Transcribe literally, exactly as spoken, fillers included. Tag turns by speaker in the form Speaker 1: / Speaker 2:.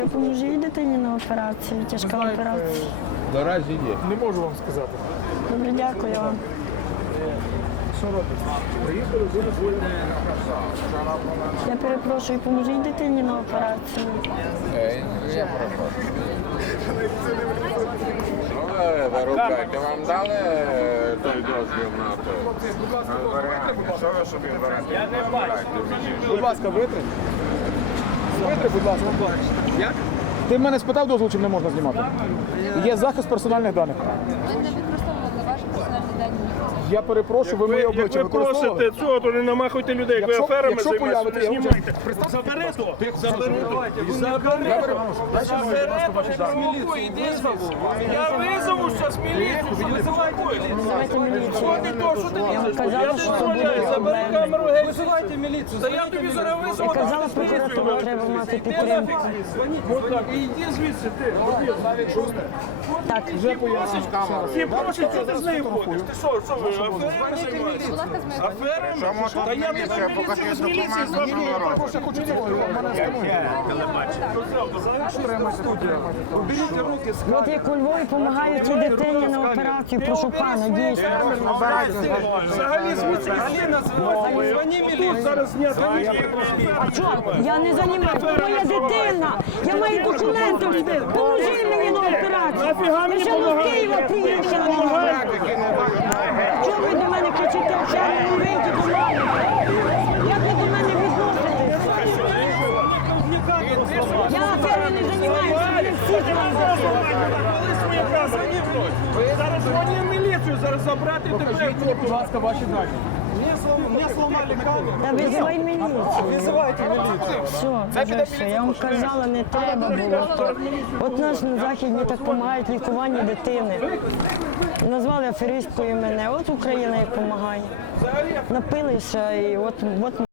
Speaker 1: Поможіть дитині на операцію, тяжка операція.
Speaker 2: Наразі ні.
Speaker 3: Не можу вам сказати.
Speaker 1: Добре, дякую вам.
Speaker 3: Що робите? Приїхали, дуже
Speaker 1: Я перепрошую, поможіть дитині на операцію.
Speaker 2: Я прошу. Ну, ви рухайте, вам дали той дозвіл на то? На варіант. Що ви собі берете? Я не бачу.
Speaker 3: Будь ласка, витри. Витри, будь ласка. Як? Ти мене спитав дозволу, чим не можна знімати? Є захист персональних даних.
Speaker 4: Ми не використовували ваші персональні дані.
Speaker 3: Я перепрошую, ви моє обличчя
Speaker 5: Як ви
Speaker 3: використовували?
Speaker 5: просите цього, то не намахуйте людей, як ви
Speaker 3: Якщо-
Speaker 5: аферами
Speaker 3: якщо
Speaker 5: займаєтеся,
Speaker 3: появите,
Speaker 5: не
Speaker 3: я вам
Speaker 5: знімайте. Забери то, забери то, і забери то. Забери то, не провокуй, іди звідси. Я визову зараз міліцію, що ви провокуєте.
Speaker 1: Визивайте міліцію.
Speaker 5: Що ти то, що ти лізеш?
Speaker 1: казала,
Speaker 5: Я не
Speaker 1: що
Speaker 5: дозволяю,
Speaker 1: буде
Speaker 5: забери
Speaker 1: проблеми.
Speaker 5: камеру геть. Визивайте міліцію. Та я тобі зараз визову.
Speaker 1: Я казала, прокуратура треба мати підтримку.
Speaker 5: Отак, і йди звідси, ти.
Speaker 1: Так,
Speaker 5: Ти просиш, ти просиш, що ти з нею ходиш? Ти що, що ви, аферами займаєтеся?
Speaker 4: Будь ласка, з моєї
Speaker 5: Аферами? Та я тебе міліцію з міліції з вами.
Speaker 3: Я хочу цього, мене
Speaker 5: Уберіть руки з
Speaker 1: от як у Львові допомагають цій дитині на операцію, прошу пана, дійсно.
Speaker 5: Взагалі звідси Галина, дзвоні міліцію. Зараз зняти.
Speaker 1: А що? Я не займаюся, це моя дитина. Я маю документи, поможи мені на операцію.
Speaker 5: Нафіга
Speaker 1: Я
Speaker 5: мені
Speaker 1: ще до
Speaker 5: допомагати?
Speaker 1: Києва приїхала на операцію. Чого ви до мене кричите? Ще не вийдіть до мене. Як ви до мене відноситесь? Я аферою не займаюся, вони всі з вами
Speaker 5: Зараз дзвоні в міліцію, зараз забрати тебе.
Speaker 3: будь ласка, ваші дані.
Speaker 5: Мені сломали камеру.
Speaker 1: Та визивай міліцію.
Speaker 5: Визивайте міліцію.
Speaker 1: Все, вже все. Я вам казала, не треба було. То. От нас на Західні так допомагають лікуванню дитини. Назвали аферисткою мене. От Україна як допомагає. Напилися і от, от